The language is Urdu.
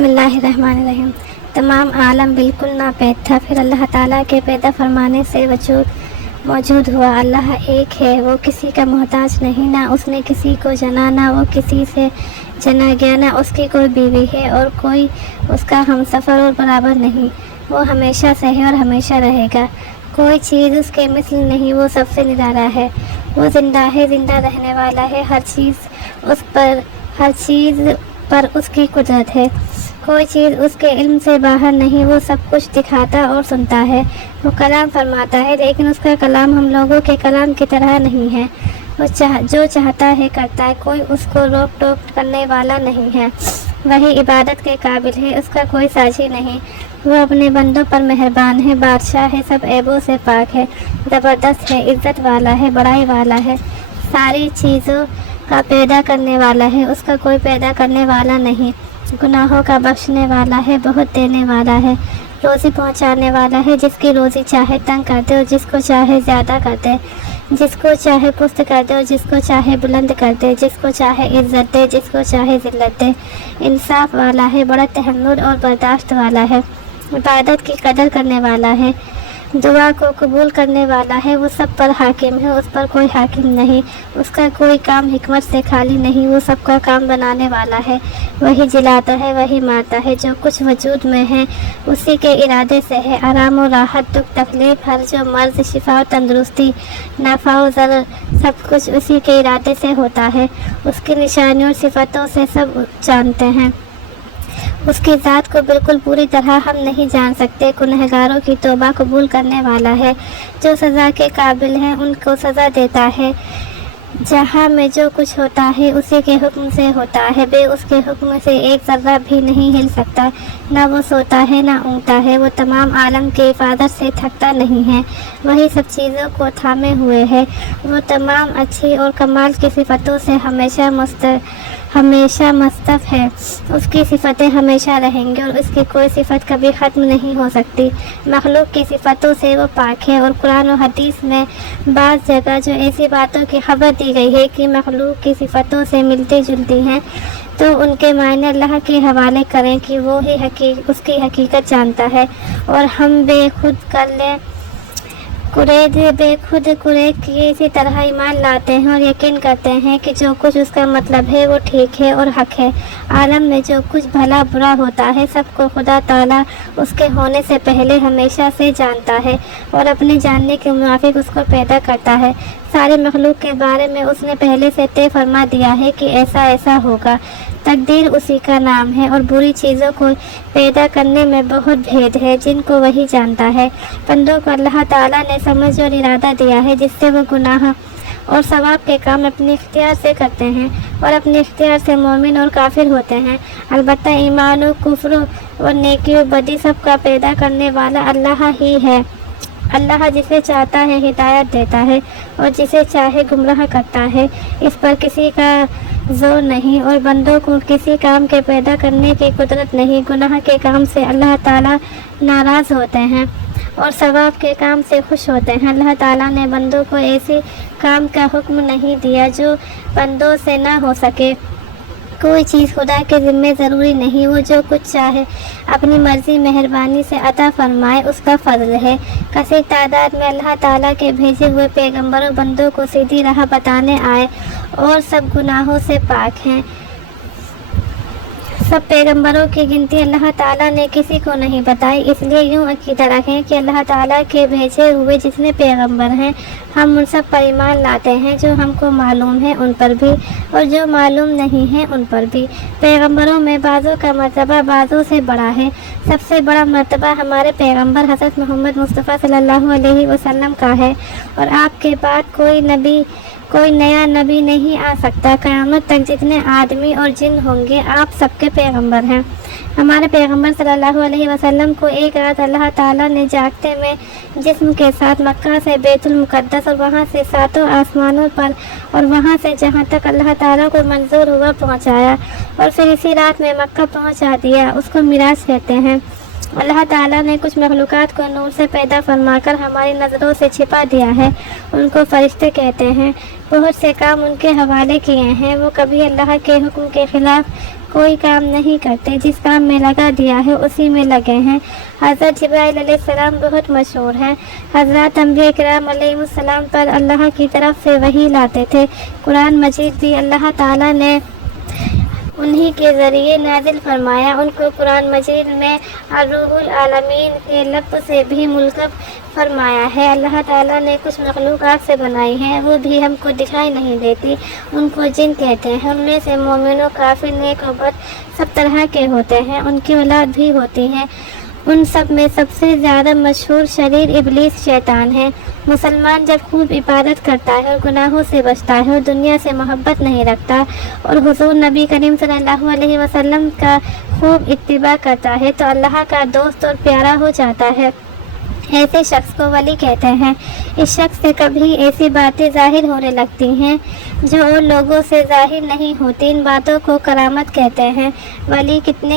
بسم اللہ الرحمن الرحیم۔ تمام عالم بالکل ناپید تھا، پھر اللہ تعالیٰ کے پیدا فرمانے سے وجود موجود ہوا۔ اللہ ایک ہے، وہ کسی کا محتاج نہیں، نہ اس نے کسی کو جنا، نہ وہ کسی سے جنا گیا، نہ اس کی کوئی بیوی ہے اور کوئی اس کا ہمسفر اور برابر نہیں۔ وہ ہمیشہ سے ہے اور ہمیشہ رہے گا، کوئی چیز اس کے مثل نہیں، وہ سب سے نرالا ہے۔ وہ زندہ ہے، زندہ رہنے والا ہے، ہر چیز پر اس کی قدرت ہے، کوئی چیز اس کے علم سے باہر نہیں، وہ سب کچھ دکھاتا اور سنتا ہے۔ وہ کلام فرماتا ہے لیکن اس کا کلام ہم لوگوں کے کلام کی طرح نہیں ہے، وہ جو چاہتا ہے کرتا ہے، کوئی اس کو روک ٹوک کرنے والا نہیں ہے۔ وہی عبادت کے قابل ہے، اس کا کوئی ساجی نہیں۔ وہ اپنے بندوں پر مہربان ہے، بادشاہ ہے، سب عیبوں سے پاک ہے، زبردست ہے، عزت والا ہے، بڑائی والا ہے، ساری چیزوں کا پیدا کرنے والا ہے، اس کا کوئی پیدا کرنے والا نہیں، گناہوں کا بخشنے والا ہے، بہت دینے والا ہے، روزی پہنچانے والا ہے، جس کی روزی چاہے تنگ کر دے اور جس کو چاہے زیادہ کر دے، جس کو چاہے پست کر دے اور جس کو چاہے بلند کر دے، جس کو چاہے عزت دے، جس کو چاہے ذلت دے، انصاف والا ہے، بڑا تحمل اور برداشت والا ہے، عبادت کی قدر کرنے والا ہے، دعا کو قبول کرنے والا ہے، وہ سب پر حاکم ہے، اس پر کوئی حاکم نہیں، اس کا کوئی کام حکمت سے خالی نہیں، وہ سب کا کام بنانے والا ہے، وہی جلاتا ہے، وہی مارتا ہے، جو کچھ وجود میں ہے اسی کے ارادے سے ہے، آرام و راحت، دکھ تکلیف، حرج و مرض، شفا و تندرستی، نفع و ضرر، سب کچھ اسی کے ارادے سے ہوتا ہے، اس کی نشانیوں اور صفتوں سے سب جانتے ہیں، اس کی ذات کو بالکل پوری طرح ہم نہیں جان سکتے۔ گنہگاروں کی توبہ قبول کرنے والا ہے، جو سزا کے قابل ہیں ان کو سزا دیتا ہے، جہاں میں جو کچھ ہوتا ہے اسی کے حکم سے ہوتا ہے، بے اس کے حکم سے ایک ذرہ بھی نہیں ہل سکتا، نہ وہ سوتا ہے نہ اونگتا ہے، وہ تمام عالم کی حفاظت سے تھکتا نہیں ہے، وہی سب چیزوں کو تھامے ہوئے ہے، وہ تمام اچھی اور کمال کی صفتوں سے ہمیشہ مستف ہے، اس کی صفتیں ہمیشہ رہیں گی اور اس کی کوئی صفت کبھی ختم نہیں ہو سکتی۔ مخلوق کی صفتوں سے وہ پاک ہے، اور قرآن و حدیث میں بعض جگہ جو ایسی باتوں کی خبر دی گئی ہے کہ مخلوق کی صفتوں سے ملتی جلتی ہیں تو ان کے معنی اللہ کے حوالے کریں کہ وہ ہی اس کی حقیقت جانتا ہے، اور ہم بے خود قریب کی اسی طرح ایمان لاتے ہیں اور یقین کرتے ہیں کہ جو کچھ اس کا مطلب ہے وہ ٹھیک ہے اور حق ہے۔ عالم میں جو کچھ بھلا برا ہوتا ہے سب کو خدا تعالیٰ اس کے ہونے سے پہلے ہمیشہ سے جانتا ہے اور اپنے جاننے کے موافق اس کو پیدا کرتا ہے۔ سارے مخلوق کے بارے میں اس نے پہلے سے طے فرما دیا ہے کہ ایسا ایسا ہوگا۔ تقدیر اسی کا نام ہے، اور بری چیزوں کو پیدا کرنے میں بہت بھید ہے جن کو وہی جانتا ہے۔ بندوں کو اللہ تعالیٰ نے سمجھ اور ارادہ دیا ہے جس سے وہ گناہ اور ثواب کے کام اپنے اختیار سے کرتے ہیں اور اپنے اختیار سے مومن اور کافر ہوتے ہیں۔ البتہ ایمان و کفر اور نیکی و بدی سب کا پیدا کرنے والا اللہ ہی ہے۔ اللہ جسے چاہتا ہے ہدایت دیتا ہے اور جسے چاہے گمراہ کرتا ہے، اس پر کسی کا زور نہیں اور بندوں کو کسی کام کے پیدا کرنے کی قدرت نہیں۔ گناہ کے کام سے اللہ تعالیٰ ناراض ہوتے ہیں اور ثواب کے کام سے خوش ہوتے ہیں۔ اللہ تعالیٰ نے بندوں کو ایسے کام کا حکم نہیں دیا جو بندوں سے نہ ہو سکے۔ کوئی چیز خدا کے ذمے ضروری نہیں، وہ جو کچھ چاہے اپنی مرضی مہربانی سے عطا فرمائے اس کا فضل ہے۔ کثیر تعداد میں اللہ تعالیٰ کے بھیجے ہوئے پیغمبروں بندوں کو سیدھی راہ بتانے آئے اور سب گناہوں سے پاک ہیں۔ سب پیغمبروں کی گنتی اللہ تعالیٰ نے کسی کو نہیں بتائی، اس لیے یوں عقیدہ رکھیں کہ اللہ تعالیٰ کے بھیجے ہوئے جتنے پیغمبر ہیں ہم ان سب پر ایمان لاتے ہیں، جو ہم کو معلوم ہے ان پر بھی اور جو معلوم نہیں ہے ان پر بھی۔ پیغمبروں میں بعضوں کا مرتبہ بعضوں سے بڑا ہے۔ سب سے بڑا مرتبہ ہمارے پیغمبر حضرت محمد مصطفیٰ صلی اللہ علیہ وسلم کا ہے، اور آپ کے بعد کوئی نیا نبی نہیں آ سکتا۔ قیامت تک جتنے آدمی اور جن ہوں گے آپ سب کے پیغمبر ہیں۔ ہمارے پیغمبر صلی اللہ علیہ وسلم کو ایک رات اللہ تعالیٰ نے جاگتے میں جسم کے ساتھ مکہ سے بیت المقدس اور وہاں سے ساتوں آسمانوں پر اور وہاں سے جہاں تک اللہ تعالیٰ کو منظور ہوا پہنچایا، اور پھر اسی رات میں مکہ پہنچا دیا۔ اس کو معراج کہتے ہیں۔ اللہ تعالیٰ نے کچھ مخلوقات کو نور سے پیدا فرما کر ہماری نظروں سے چھپا دیا ہے، ان کو فرشتے کہتے ہیں۔ بہت سے کام ان کے حوالے کیے ہیں، وہ کبھی اللہ کے حکم کے خلاف کوئی کام نہیں کرتے، جس کام میں لگا دیا ہے اسی میں لگے ہیں۔ حضرت جبرائیل علیہ السلام بہت مشہور ہیں۔ حضرات انبیاء کرام علیہ السلام پر اللہ کی طرف سے وحی لاتے تھے۔ قرآن مجید بھی اللہ تعالیٰ نے انہی کے ذریعے نازل فرمایا۔ ان کو قرآن مجید میں الروح العالمین کے لفظ سے بھی ملقب فرمایا ہے۔ اللہ تعالیٰ نے کچھ مخلوقات سے بنائی ہیں، وہ بھی ہم کو دکھائی نہیں دیتی، ان کو جن کہتے ہیں۔ ان میں سے مومن و کافر، نیک و بد سب طرح کے ہوتے ہیں، ان کی اولاد بھی ہوتی ہیں۔ ان سب میں سب سے زیادہ مشہور شریر ابلیس شیطان ہے۔ مسلمان جب خوب عبادت کرتا ہے اور گناہوں سے بچتا ہے اور دنیا سے محبت نہیں رکھتا اور حضور نبی کریم صلی اللہ علیہ وسلم کا خوب اتباع کرتا ہے تو اللہ کا دوست اور پیارا ہو جاتا ہے۔ ایسے شخص کو ولی کہتے ہیں۔ اس شخص سے کبھی ایسی باتیں ظاہر ہونے لگتی ہیں جو اور لوگوں سے ظاہر نہیں ہوتی، ان باتوں کو کرامت کہتے ہیں۔ ولی کتنے